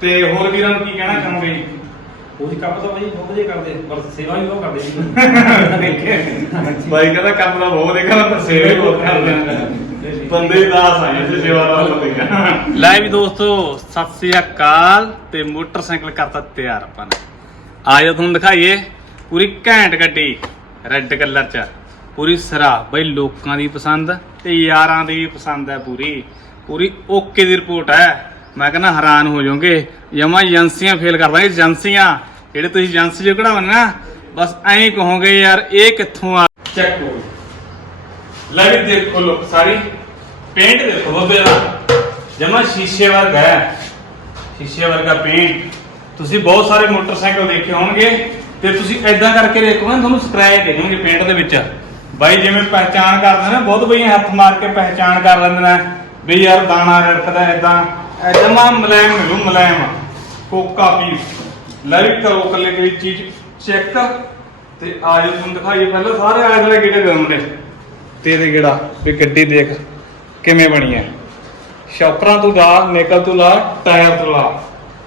ਤੇ ਹੋਰ ਵੀਰਾਂ ਨੂੰ ਕੀ ਕਹਿਣਾ ਚਾਹੋਗੇ? ਉਹਦੀ ਕੰਮ ਤਾਂ ਭਾਈ ਬਹੁਤ ਵਧੀਆ ਕਰਦੇ ਪਰ ਸੇਵਾ ਵੀ ਬਹੁਤ ਕਰਦੇ ਜੀ। ਬਾਈ ਕਹਿੰਦਾ ਕੰਮ ਦਾ ਬਹੁਤ ਦੇਖਾ ਪਰ ਸੇਵਾ ਹੀ ਬਹੁਤ ਕਰਦੇ। ਨੇ ਬੰਦੇ ਦਾਸ ਆਏ ਤੇ ਸੇਵਾਦਾਰ ਬੰਦੇ ਲੈ ਵੀ ਦੋਸਤੋ ਸਤਿ ਸ੍ਰੀ ਅਕਾਲ ਤੇ ਮੋਟਰਸਾਈਕਲ ਕਰਤਾ ਤਿਆਰ ਆਪਾਂ ਨੇ। ਆਜੋ ਤੁਹਾਨੂੰ ਦਿਖਾਈਏ ਪੂਰੀ ਘੈਂਟ ਗੱਡੀ ਰੈੱਡ ਕਲਰ ਚ। ਪੂਰੀ ਸਰਾ ਬਈ ਲੋਕਾਂ ਦੀ ਪਸੰਦ ਤੇ ਯਾਰਾਂ ਦੀ ਵੀ ਪਸੰਦ ਹੈ ਪੂਰੀ। ਪੂਰੀ ਓਕੇ ਦੀ ਰਿਪੋਰਟ ਹੈ। ਮੈਂ ਕਹਿੰਦਾ ਹੈਰਾਨ ਹੋ ਜਾਓਗੇ। ਜਮਾ ਏਜੰਸੀਆਂ ਫੇਲ ਕਰ ਦਾਂਗੇ, ਏਜੰਸੀਆਂ। ਜਿਹੜੇ ਤੁਸੀਂ ਏਜੰਸੀ ਜੋ ਕਢਾਉਣੇ ਨਾ, ਬਸ ਐਂ ਕਹੋਗੇ ਯਾਰ, ਇਹ ਕਿੱਥੋਂ ਆ? ਚੈੱਕ ਕਰੋ। ਲੈ ਵੀ ਦੇਖੋ ਲੋਕ ਸਾਰੀ। ਪੇਂਟ ਦੇਖੋ ਬੱਬੇ ਦਾ ਜਮਾ ਸ਼ੀਸ਼ੇ ਵਰਗਾ ਹੈ। ਸ਼ੀਸ਼ੇ ਵਰਗਾ ਪੇਂਟ ਤੁਸੀਂ ਬਹੁਤ ਸਾਰੇ ਮੋਟਰਸਾਈਕਲ ਦੇਖੇ ਹੋਣਗੇ। ਤੇ ਤੁਸੀਂ ਐਦਾਂ ਕਰਕੇ ਦੇਖੋ ਨਾ ਤੁਹਾਨੂੰ ਸਕ੍ਰੈਚ ਦੇਖੋਗੇ ਪੇਂਟ ਦੇ ਵਿੱਚ। ਬਾਈ, ਜਿਵੇਂ ਪਹਿਚਾਣ ਕਰਦੇ ਨੇ, ਬਹੁਤ ਬਈ ਹੱਥ ਮਾਰ ਕੇ ਪਹਿਚਾਣ ਕਰ ਲੈਂਦੇ ਨੇ। ਵੀ ਯਾਰ ਦਾਣਾ ਰੜਕਦਾ ਐਦਾਂ ਜਮਾ ਮਲਾਇਮ ਮਿਲੂ ਮਲਾਇਮ ਕੋਕਾ ਪੀਸ ਲੈ ਕਰੋ ਕੱਲੇ ਕੋਈ ਚੀਜ਼। ਚੈੱਕ ਤੇ ਆਜੋ ਤੁਹਾਨੂੰ ਦਿਖਾਈਏ ਪਹਿਲਾਂ ਸਾਰੇ ਆਲੇ ਦੁਆਲੇ ਕਿਹੜੇ ਦੇ ਹੁੰਦੇ ਤੇ ਇਹਦੇ ਵੀ ਗੱਡੀ ਦੇਖ, ਕਿਵੇਂ ਬਣੀ ਹੈ। ਸ਼ੌਕਰਾਂ ਤੋਂ ਲਾ ਨਿਕਲ ਤੋਂ ਲਾ, ਟਾਇਰ ਤੋਂ ਲਾ।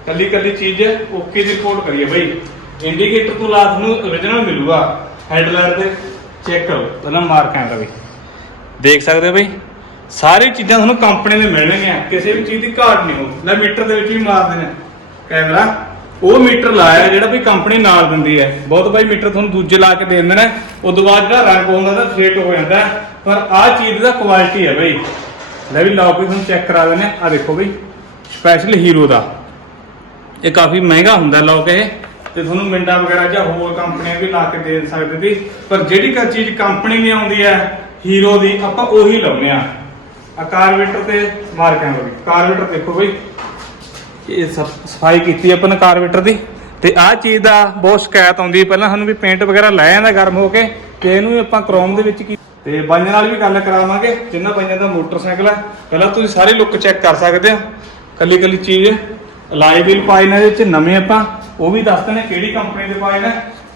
ਕੱਲੀ ਕੱਲੀ ਚੀਜ਼ ਓਕੇ ਦੀ ਰਿਪੋਰਟ ਕਰੀਏ ਬਈ। ਇੰਡੀਕੇਟਰ ਤੋਂ ਲਾ ਤੁਹਾਨੂੰ origignal ਮਿਲੂਗਾ। ਹੈਡਲਾਈਟ ਤੇ ਚੈੱਕ ਕਰੋ, ਪਹਿਲਾਂ ਮਾਰ ਕੈਮਰਾ ਵੀ। ਦੇਖ ਸਕਦੇ ਹੋ ਬਈ? ਸਾਰੀ ਚੀਜ਼ਾਂ ਤੁਹਾਨੂੰ ਕੰਪਨੀ ਦੇ ਮਿਲਣਗੀਆਂ, ਕਿਸੇ ਵੀ ਚੀਜ਼ ਦੀ ਘਾਟ ਨਹੀਂ ਹੋਊ। ਲੈ ਮੀਟਰ ਦੇ ਵਿੱਚ ਵੀ ਮਾਰ ਨੇ ਕੈਮਰਾ, ਉਹ ਮੀਟਰ ਲਾਇਆ ਜਿਹੜਾ ਵੀ ਕੰਪਨੀ ਨਾਲ ਦਿੰਦੀ ਹੈ। ਬਹੁਤ ਬਾਈ ਮੀਟਰ ਤੁਹਾਨੂੰ ਦੂਜੇ ਲਾ ਕੇ ਦੇ ਦਿੰਦੇ ਨੇ। ਉਦੋਂ ਬਾਅਦ ਜਿਹੜਾ ਰੰਗ ਹੁੰਦਾ ਤਾਂ ਫੇਟ ਹੋ ਜਾਂਦਾ ਪਰ ਆਹ ਚੀਜ਼ ਦਾ ਕੁਆਲਿਟੀ ਹੈ ਬਈ ਲੈ ਵੀ ਲਾਓ ਵੀ ਤੁਹਾਨੂੰ ਚੈੱਕ ਕਰਾ ਦਿੰਦੇ ਆ ਦੇਖੋ ਬਈ ਸਪੈਸ਼ਲ ਹੀਰੋ ਦਾ। ਇਹ ਕਾਫੀ ਮਹਿੰਗਾ ਹੁੰਦਾ ਲੋਕ ਇਹ ਤੇ ਤੁਹਾਨੂੰ ਮਿੰਡਾ ਵਗੈਰਾ ਜਾਂ ਹੋਰ ਕੰਪਨੀਆਂ ਵੀ ਲਾ ਕੇ ਦੇ ਸਕਦੇ ਸੀ। ਪਰ ਜਿਹੜੀ ਕਾ ਚੀਜ਼ ਕੰਪਨੀ ਦੀ ਆਉਂਦੀ ਹੈ ਹੀਰੋ ਦੀ, ਆਪਾਂ ਉਹੀ ਲਾਉਂਦੇ ਆ ਆ ਕਾਰਬੇਟਰ ਤੇ ਮਾਰ ਕੈਮਰਾ ਵੀ ਕਾਰਬੇਟਰ ਦੇਖੋ ਬਈ, ਇਹ ਸਫ਼ਾਈ ਕੀਤੀ ਆਪਾਂ ਨੇ ਕਾਰਬੇਟਰ ਦੀ। ਤੇ ਆਹ ਚੀਜ਼ ਦਾ ਬਹੁਤ ਸ਼ਿਕਾਇਤ ਆਉਂਦੀ ਪਹਿਲਾਂ ਸਾਨੂੰ ਵੀ ਪੇਂਟ ਵਗੈਰਾ ਲੈ ਜਾਂਦਾ ਗਰਮ ਹੋ ਕੇ, ਤੇ ਇਹਨੂੰ ਆਪਾਂ ਕ੍ਰੋਮ ਦੇ ਵਿੱਚ ਕੀ ਤੇ ਬਾਈਆਂ ਨਾਲ ਵੀ ਗੱਲ ਕਰਾਵਾਂਗੇ, ਜਿੰਨਾ ਬਾਈਆਂ ਦਾ ਮੋਟਰਸਾਈਕਲ ਹੈ। ਪਹਿਲਾਂ ਤੁਸੀਂ ਸਾਰੇ ਲੁੱਕ ਚੈੱਕ ਕਰ ਸਕਦੇ ਹੋ। ਕੱਲੀ ਕੱਲੀ ਚੀਜ਼ ਅਲਾਈ ਵੀਲ ਪਾਏ ਨੇ ਵਿੱਚ, ਨਵੇਂ ਆਪਾਂ। ਉਹ ਵੀ ਦੱਸਦੇ ਨੇ ਕਿਹੜੀ ਕੰਪਨੀ ਦੇ ਪਾਏ ਨੇ।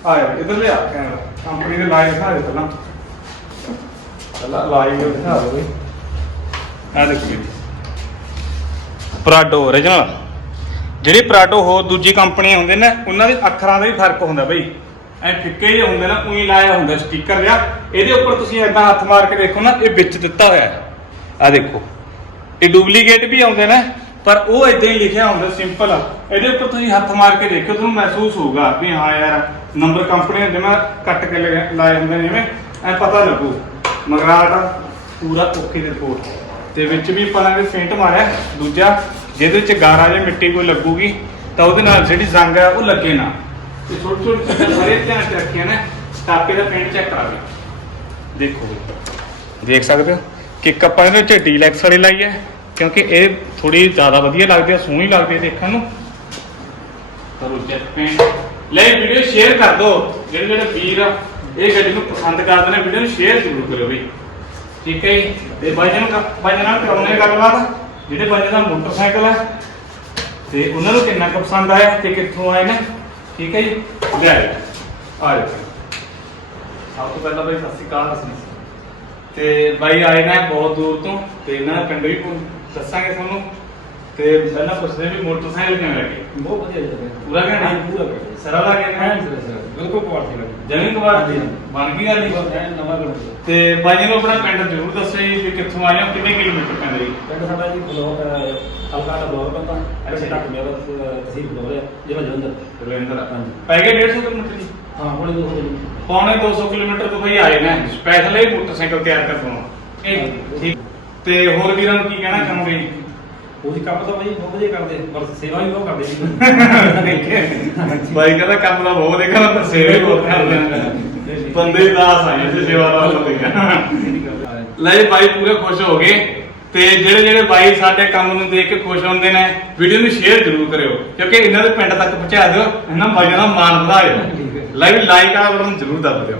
ਆਇਓ ਇਧਰ ਲਿਆ ਕੈਮਰਾ ਕੰਪਨੀ ਦੇ ਲਾਈ ਦਿਖਾ ਦੇ ਪਹਿਲਾਂ। ਪਹਿਲਾਂ ਲਾਈ ਵੀਲ ਦਿਖਾ ਦਿਓ ਬਈ। ਆ ਦੇਖੋ ਜੀ। ਪ੍ਰਾਡੋ origignal ਜਿਹੜੇ ਪ੍ਰਾਡੋ ਹੋਰ ਦੂਜੀ ਕੰਪਨੀ ਹੁੰਦੇ ਨੇ, ਉਹਨਾਂ ਦੇ ਅੱਖਰਾਂ ਦਾ ਵੀ ਫ਼ਰਕ ਹੁੰਦਾ ਬਈ। ਐ ਫਿੱਕੇ ਜਿਹੇ ਹੁੰਦੇ ਨਾ, ਉਹੀ ਲਾਇਆ ਹੁੰਦਾ ਸਟicker ਜਿਹਾ। ਇਹਦੇ ਉੱਪਰ ਤੁਸੀਂ ਏਦਾਂ ਹੱਥ ਮਾਰ ਕੇ ਦੇਖੋ ਨਾ, ਇਹ ਵਿੱਚ ਦਿੱਤਾ ਹੋਇਆ ਹੈ। ਆ ਦੇਖੋ। ਇਹ ਡੁਪਲੀਕੇਟ ਵੀ ਆਉਂਦੇ ਨੇ, ਪਰ ਉਹ ਇਦਾਂ ਹੀ ਲਿਖਿਆ ਹੁੰਦਾ ਸਿੰਪਲ ਇਹਦੇ ਉੱਪਰ ਤੁਸੀਂ ਹੱਥ ਮਾਰ ਕੇ ਦੇਖਿਓ, ਤੁਹਾਨੂੰ ਮਹਿਸੂਸ ਹੋਊਗਾ ਵੀ ਹਾਂ ਯਾਰ ਨੰਬਰ ਕੰਪਨੀ ਦੇ ਜਿਵੇਂ ਕੱਟ ਕੇ ਲਗਾ- ਲਾਏ ਹੁੰਦੇ ਨੇ, ਜਿਵੇਂ ਐ ਪਤਾ ਲੱਗੂ। ਮਗਰਾਟ, ਪੂਰਾ ਓਕੇ ਦੀ ਰਿਪੋਰਟ ਤੇ ਵਿੱਚ ਵੀ ਆਪਾਂ ਨੇ ਪੇਂਟ ਮਾਰਿਆ ਦੂਜਾ ਜਿਹਦੇ ਵਿੱਚ ਗਾਰਾ ਜਾਂ ਮਿੱਟੀ ਕੋਈ ਲੱਗੂਗੀ ਤਾਂ ਉਹਦੇ ਨਾਲ ਜਿਹੜੀ ਜ਼ੰਗ ਹੈ ਉਹ ਲੱਗੇ ਨਾ। ਤੇ ਛੋਟੇ ਛੋਟੇ ਚੀਜ਼ਾਂ ਸਾਰੇ ਧਿਆਨ ਚ ਰੱਖੀਆਂ ਨੇ ਟਾਪੇ ਦਾ ਪੇਂਟ ਚੈੱਕ ਕਰਾ ਲਓ ਦੇਖੋ ਦੇਖ ਸਕਦੇ ਹੋ ਕਿ ਆਪਾਂ ਇਹਦੇ ਵਿੱਚ ਡੀਲੈਕਸ ਵਾਲੀ ਲਾਈ ਹੈ ਕਿਉਂਕਿ ਇਹ ਥੋੜੀ ਜ਼ਿਆਦਾ ਵਧੀਆ ਲੱਗਦੀ ਹੈ ਸੋਹਣੀ ਲੱਗਦੀ ਹੈ ਦੇਖਣ ਨੂੰ। ਕਰੋ ਚੈੱਕ ਪੇਂਟ ਲੈ ਵੀਡੀਓ ਸ਼ੇਅਰ ਕਰ ਦਿਓ ਜਿਹੜੇ ਜਿਹੜੇ ਵੀਰ ਆ, ਇਹ ਗੱਡੀ ਨੂੰ ਪਸੰਦ ਕਰਦੇ ਨੇ ਵੀਡੀਓ ਨੂੰ ਸ਼ੇਅਰ ਜ਼ਰੂਰ ਕਰਿਓ ਬਈ। ਠੀਕ ਹੈ ਜੀ। ਤੇ ਬਾਈਆਂ ਨੂੰ ਨਾਲ ਕਰਾਉਣੇ ਗੱਲਬਾਤ, ਜਿਹੜੇ ਬਾਈਆਂ ਦਾ ਮੋਟਰਸਾਈਕਲ ਹੈ, ਤੇ ਉਹਨਾਂ ਨੂੰ ਕਿੰਨਾ ਕੁ ਪਸੰਦ ਆਇਆ ਤੇ ਕਿੱਥੋਂ ਆਏ ਨੇ? ਠੀਕ ਹੈ ਜੀ। ਲੈ ਆ ਜਾਓ। ਸਭ ਤੋਂ ਪਹਿਲਾਂ ਬਾਈ ਸਤਿ ਸ਼੍ਰੀ ਅਕਾਲ ਤੇ ਬਾਈ ਆਏ ਨੇ ਬਹੁਤ ਦੂਰ ਤੋਂ, ਤੇ ਇਹਨਾਂ ਦਾ ਪਿੰਡ ਵੀ ਦੱਸਾਂਗੇ ਤੁਹਾਨੂੰ। ਤੇ ਪਹਿਲਾਂ ਪੁੱਛਦੇ ਵੀ ਮੋਟਰਸਾਈਕਲ ਕਿਵੇਂ ਲੱਗੇ? ਬਹੁਤ ਵਧੀਆ ਜੀ ਪੂਰਾ ਘੰਟਾ? ਪੂਰਾ ਘੰਟਾ ਸਰਲ ਆ ਗਿਆ ਹਾਂ ਨਾ ਸਰ ਸਰ। ਬਿਲਕੁਲ ਕੁਆਲਿਟੀ ਲੱਗੀ ਜਮੀਨ ਕਬਾਰ ਹਾਂਜੀ। ਬਣ ਗਈ ਗੱਲ ਜੀ ਐਨ ਨਵਾਂ ਬਣਿਆ ਤੇ ਬਾਈ ਨੂੰ ਆਪਣਾ ਪਿੰਡ ਜ਼ਰੂਰ ਦੱਸੋ ਜੀ ਵੀ ਕਿੱਥੋਂ ਆਏ ਹੋ ਕਿੰਨੇ ਕਿਲੋਮੀਟਰ ਪੈਂਦਾ ਜੀ? ਪਿੰਡ ਸਾਡਾ ਜੀ ਬਲੋਕ ਹਲਕਾ ਦਾ ਬਲੋਕ ਪੈਂਦਾ ਅੱਛਾ ਤੱਕ ਮੇਰਾ ਤਹਿਸੀਲ ਬਲੋਕ ਹੈ ਜ਼ਿਲ੍ਹਾ ਜਲੰਧਰ। ਰਵਿੰਦਰ ਹਾਂਜੀ। ਪੈ ਗਏ 150 ਕਿਲੋਮੀਟਰ ਜੀ? ਹਾਂ ਹੁਣ ਦੋ ਹੋ ਪੌਣੇ 200 ਕਿਲੋਮੀਟਰ ਤੋਂ ਬਈ ਆਏ ਨੇ। ਸਪੈਸ਼ਲ ਇਹ ਮੋਟਰਸਾਈਕਲ ਤਿਆਰ ਕਰਨ ਇਹ ਠੀਕ। ਤੇ ਹੋਰ ਵੀਰਾਂ ਨੂੰ ਕੀ ਕਹਿਣਾ ਚਾਹੋਗੇ ਜੀ? ਉਹਦੀ ਕੰਮ ਤਾਂ ਭਾਈ ਬਹੁਤ ਵਧੀਆ ਕਰਦੇ ਪਰ ਸੇਵਾ ਵੀ ਬਹੁਤ ਕਰਦੇ ਜੀ। ਬਾਈ ਕਹਿੰਦਾ ਕੰਮ ਦਾ ਬਹੁਤ ਦੇਖਾ ਪਰ ਸੇਵਾ ਹੀ ਬਹੁਤ ਕਰਦੇ। ਬੰਦੇ ਦਾਸ ਆਏ ਤੇ ਸੇਵਾਦਾਰ ਬੰਦੇ ਲੈ ਬਾਈ ਪੂਰੇ ਖੁਸ਼ ਹੋ ਗਏ। ਤੇ ਜਿਹੜੇ ਜਿਹੜੇ ਬਾਈ ਸਾਡੇ ਕੰਮ ਨੂੰ ਦੇਖ ਕੇ ਖੁਸ਼ ਹੁੰਦੇ ਨੇ ਵੀਡੀਓ ਨੂੰ ਸ਼ੇਅਰ ਜ਼ਰੂਰ ਕਰਿਓ ਕਿਉਂਕਿ ਇਹਨਾਂ ਦੇ ਪਿੰਡ ਤੱਕ ਪਹੁੰਚਾ ਦਿਓ ਇਹਨਾਂ ਬਾਈਆਂ ਦਾ ਮਾਣ ਵਧਾਇਓ। ਲਾਈਵ ਲਾਈਕ ਵਾਲਾ ਬਟਨ ਜ਼ਰੂਰ ਦਬਾ ਦਿਓ।